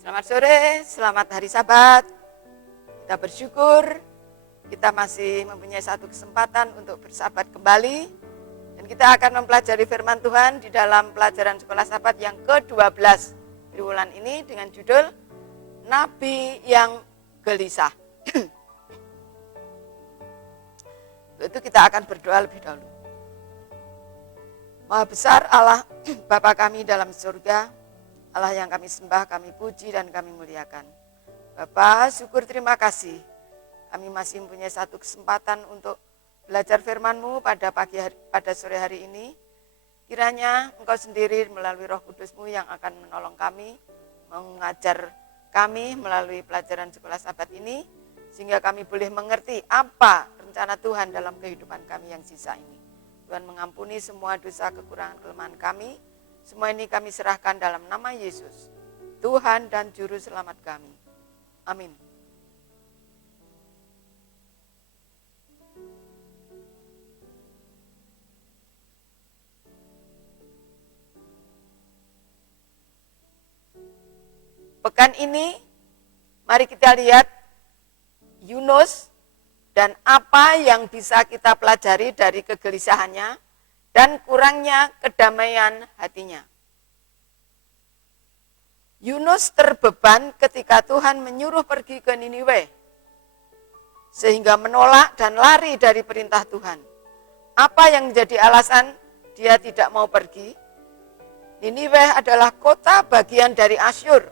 Selamat sore, selamat hari Sabat. Kita bersyukur kita masih mempunyai satu kesempatan untuk bersabat kembali. Dan kita akan mempelajari firman Tuhan di dalam pelajaran sekolah Sabat yang ke-12 di bulan ini dengan judul Nabi yang Gelisah. Itu kita akan berdoa lebih dahulu. Maha besar Allah Bapa kami dalam surga, Allah yang kami sembah, kami puji dan kami muliakan. Bapa, syukur terima kasih. Kami masih mempunyai satu kesempatan untuk belajar firman-Mu pada pada sore hari ini. Kiranya Engkau sendiri melalui Roh Kudus-Mu yang akan menolong kami, mengajar kami melalui pelajaran sekolah Sabat ini, sehingga kami boleh mengerti apa rencana Tuhan dalam kehidupan kami yang sisa ini. Tuhan mengampuni semua dosa kekurangan kelemahan kami. Semua ini kami serahkan dalam nama Yesus, Tuhan dan Juru Selamat kami. Amin. Pekan ini, mari kita lihat Yunus dan apa yang bisa kita pelajari dari kegelisahannya dan kurangnya kedamaian hatinya. Yunus terbeban ketika Tuhan menyuruh pergi ke Niniwe, sehingga menolak dan lari dari perintah Tuhan. Apa yang menjadi alasan dia tidak mau pergi? Niniwe adalah kota bagian dari Asyur.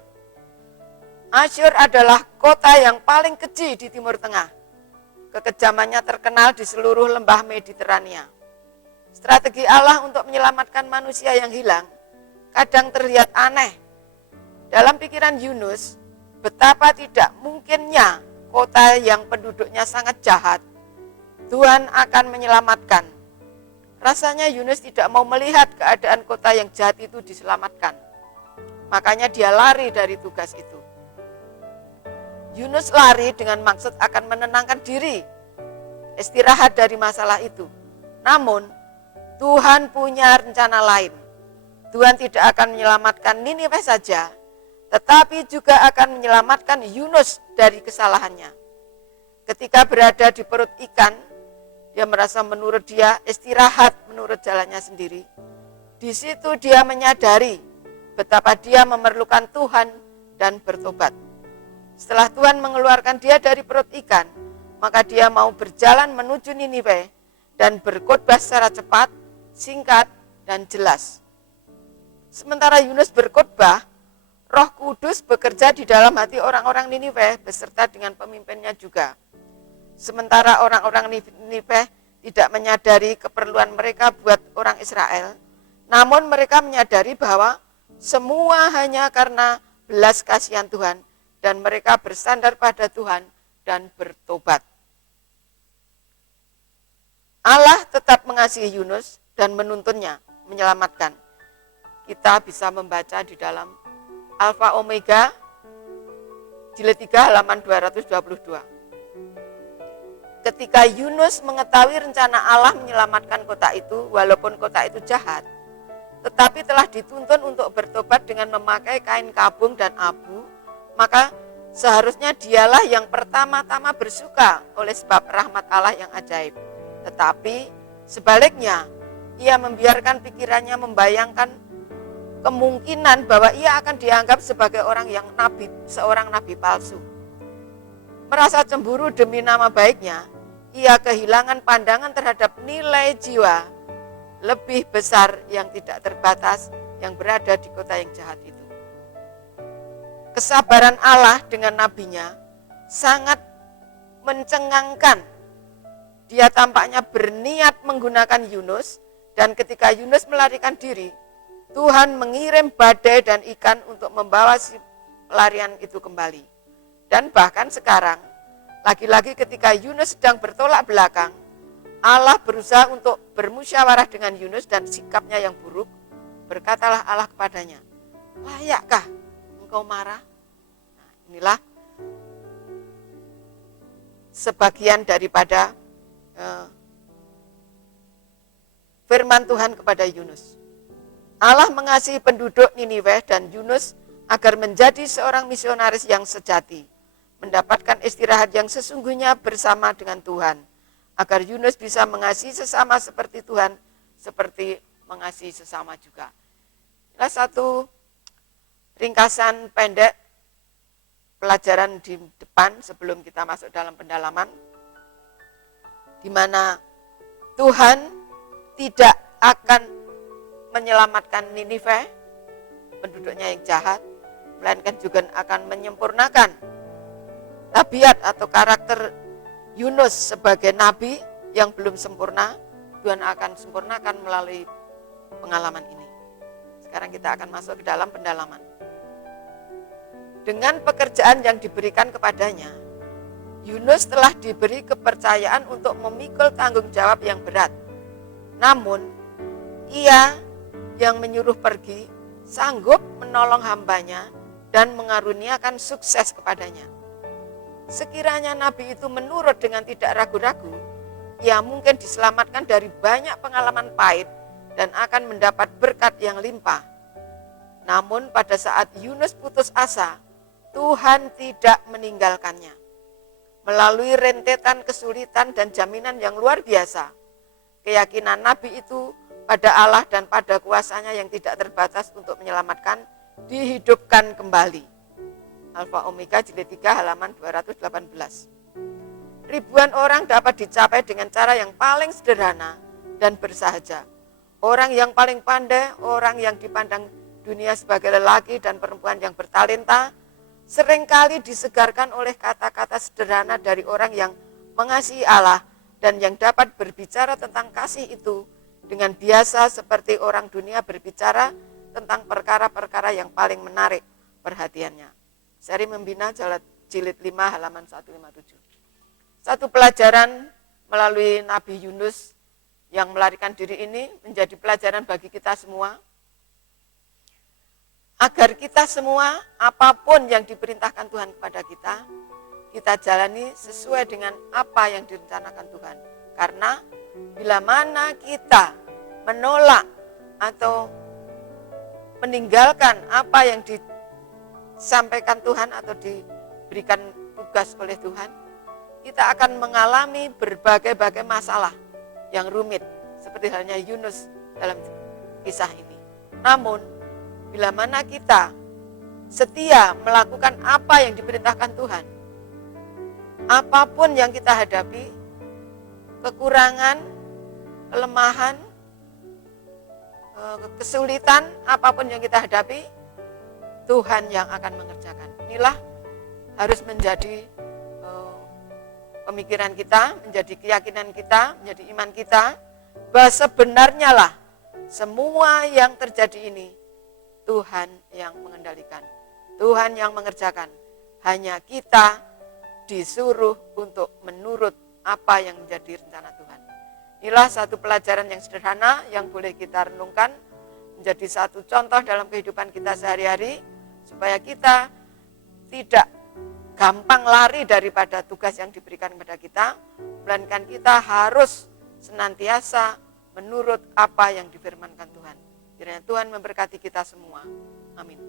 Asyur adalah kota yang paling keji di Timur Tengah. Kekejamannya terkenal di seluruh lembah Mediterania. Strategi Allah untuk menyelamatkan manusia yang hilang kadang terlihat aneh. Dalam pikiran Yunus, betapa tidak mungkinnya kota yang penduduknya sangat jahat, Tuhan akan menyelamatkan. Rasanya Yunus tidak mau melihat keadaan kota yang jahat itu diselamatkan. Makanya dia lari dari tugas itu. Yunus lari dengan maksud akan menenangkan diri, istirahat dari masalah itu. Namun, Tuhan punya rencana lain. Tuhan tidak akan menyelamatkan Niniwe saja, tetapi juga akan menyelamatkan Yunus dari kesalahannya. Ketika berada di perut ikan, dia merasa menurut dia istirahat menurut jalannya sendiri. Di situ dia menyadari betapa dia memerlukan Tuhan dan bertobat. Setelah Tuhan mengeluarkan dia dari perut ikan, maka dia mau berjalan menuju Niniwe dan berkhotbah secara cepat, singkat, dan jelas. Sementara Yunus berkhotbah, Roh Kudus bekerja di dalam hati orang-orang Niniwe beserta dengan pemimpinnya juga. Sementara orang-orang Niniwe tidak menyadari keperluan mereka buat orang Israel, namun mereka menyadari bahwa semua hanya karena belas kasihan Tuhan, dan mereka bersandar pada Tuhan dan bertobat. Allah tetap mengasihi Yunus dan menuntunnya, menyelamatkan. Kita bisa membaca di dalam Alfa Omega, jilid 3 halaman 222. Ketika Yunus mengetahui rencana Allah menyelamatkan kota itu, walaupun kota itu jahat, tetapi telah dituntun untuk bertobat dengan memakai kain kabung dan abu, maka seharusnya dialah yang pertama-tama bersuka oleh sebab rahmat Allah yang ajaib. Tetapi sebaliknya, ia membiarkan pikirannya membayangkan kemungkinan bahwa ia akan dianggap sebagai seorang nabi palsu. Merasa cemburu demi nama baiknya, ia kehilangan pandangan terhadap nilai jiwa lebih besar yang tidak terbatas yang berada di kota yang jahat itu. Kesabaran Allah dengan nabinya sangat mencengangkan. Dia tampaknya berniat menggunakan Yunus, dan ketika Yunus melarikan diri, Tuhan mengirim badai dan ikan untuk membawa si pelarian itu kembali. Dan bahkan sekarang, lagi-lagi ketika Yunus sedang bertolak belakang, Allah berusaha untuk bermusyawarah dengan Yunus dan sikapnya yang buruk. Berkatalah Allah kepadanya, layakkah engkau marah? Nah, inilah sebagian daripada firman Tuhan kepada Yunus. Allah mengasihi penduduk Niniwe dan Yunus agar menjadi seorang misionaris yang sejati, mendapatkan istirahat yang sesungguhnya bersama dengan Tuhan, agar Yunus bisa mengasihi sesama seperti Tuhan, seperti mengasihi sesama juga. Inilah satu ringkasan pendek pelajaran di depan sebelum kita masuk dalam pendalaman, di mana Tuhan tidak akan menyelamatkan Ninive, penduduknya yang jahat, melainkan juga akan menyempurnakan tabiat atau karakter Yunus sebagai nabi yang belum sempurna. Tuhan akan sempurnakan melalui pengalaman ini. Sekarang kita akan masuk ke dalam pendalaman. Dengan pekerjaan yang diberikan kepadanya, Yunus telah diberi kepercayaan untuk memikul tanggung jawab yang berat. Namun, ia yang menyuruh pergi sanggup menolong hambanya dan mengaruniakan sukses kepadanya. Sekiranya nabi itu menurut dengan tidak ragu-ragu, ia mungkin diselamatkan dari banyak pengalaman pahit dan akan mendapat berkat yang limpah. Namun pada saat Yunus putus asa, Tuhan tidak meninggalkannya. Melalui rentetan kesulitan dan jaminan yang luar biasa, keyakinan nabi itu pada Allah dan pada kuasanya yang tidak terbatas untuk menyelamatkan, dihidupkan kembali. Alfa Omega jilid 3 halaman 218. Ribuan orang dapat dicapai dengan cara yang paling sederhana dan bersahaja. Orang yang paling pandai, orang yang dipandang dunia sebagai lelaki dan perempuan yang bertalenta, seringkali disegarkan oleh kata-kata sederhana dari orang yang mengasihi Allah dan yang dapat berbicara tentang kasih itu dengan biasa seperti orang dunia berbicara tentang perkara-perkara yang paling menarik perhatiannya. Seri Membina jilid 5 halaman 157. Satu pelajaran melalui Nabi Yunus yang melarikan diri ini menjadi pelajaran bagi kita semua. Agar kita semua, apapun yang diperintahkan Tuhan kepada kita jalani sesuai dengan apa yang direncanakan Tuhan. Karena bila mana kita menolak atau meninggalkan apa yang disampaikan Tuhan atau diberikan tugas oleh Tuhan, kita akan mengalami berbagai-bagai masalah yang rumit, seperti halnya Yunus dalam kisah ini. Namun, bila mana kita setia melakukan apa yang diperintahkan Tuhan, apapun yang kita hadapi, kekurangan, kelemahan, kesulitan, apapun yang kita hadapi, Tuhan yang akan mengerjakan. Inilah harus menjadi pemikiran kita, menjadi keyakinan kita, menjadi iman kita, bahwa sebenarnya lah semua yang terjadi ini Tuhan yang mengendalikan, Tuhan yang mengerjakan. Hanya kita disuruh untuk menurut apa yang menjadi rencana Tuhan. Inilah satu pelajaran yang sederhana yang boleh kita renungkan, menjadi satu contoh dalam kehidupan kita sehari-hari, supaya kita tidak gampang lari daripada tugas yang diberikan kepada kita, melainkan kita harus senantiasa menurut apa yang difirmankan Tuhan. Kiranya Tuhan memberkati kita semua. Amin.